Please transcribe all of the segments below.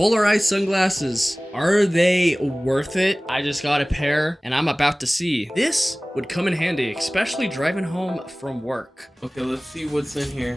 Polarized sunglasses. Are they worth it? I just got a pair and I'm about to see. This would come in handy, especially driving home from work. Okay, let's see what's in here.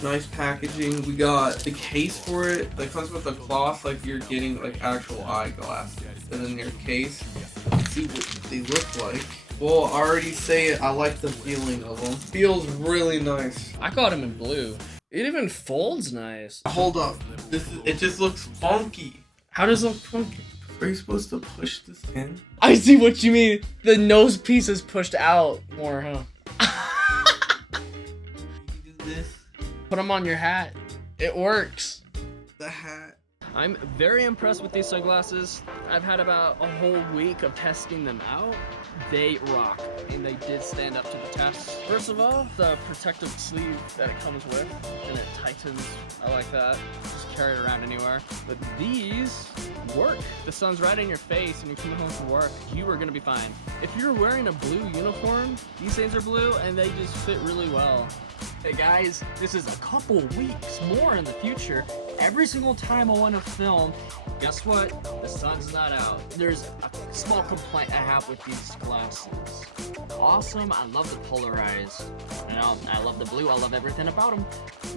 Nice packaging. We got the case for it that comes with a cloth, like you're getting like actual eyeglasses. And then your case. Let's see what they look like. Well, I already say it. I like the feeling of them. Feels really nice. I got them in blue. It even folds nice. Hold up. It just looks funky. How does it look funky? Are you supposed to push this in? I see what you mean. The nose piece is pushed out more, huh? You do this. Put them on your hat. It works. The hat. I'm very impressed with these sunglasses. I've had about a whole week of testing them out. They rock, and they did stand up to the test. First of all, the protective sleeve that it comes with, and it tightens. I like that. Just carry it around anywhere. But these work. The sun's right in your face, and you're coming home from work. You are gonna be fine. If you're wearing a blue uniform, these things are blue, and they just fit really well. Hey guys, this is a couple weeks more in the future. Every single time I want to film, guess what? The sun's not out. There's a small complaint I have with these glasses. Awesome, I love the Polarized. You know, I love the blue, I love everything about them.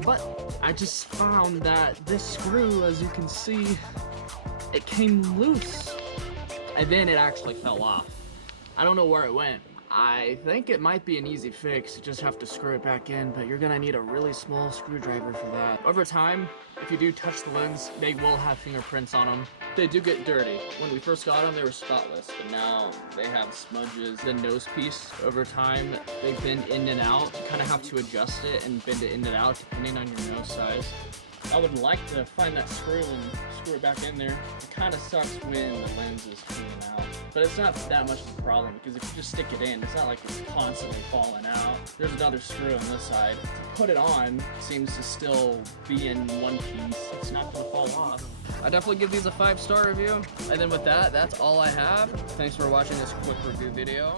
But I just found that this screw, as you can see, it came loose. And then it actually fell off. I don't know where it went. I think it might be an easy fix. You just have to screw it back in, but you're gonna need a really small screwdriver for that. Over time, if you do touch the lens, they will have fingerprints on them. They do get dirty. When we first got them, they were spotless, but now they have smudges. The nose piece, over time, they bend in and out. You kind of have to adjust it and bend it in and out depending on your nose size. I would like to find that screw and screw it back in there. It kind of sucks when the lens is peeling out. But it's not that much of a problem because if you just stick it in, it's not like it's constantly falling out. There's another screw on this side. To put it on, it seems to still be in one piece. It's not going to fall off. I definitely give these a 5-star review. And then with that, that's all I have. Thanks for watching this quick review video.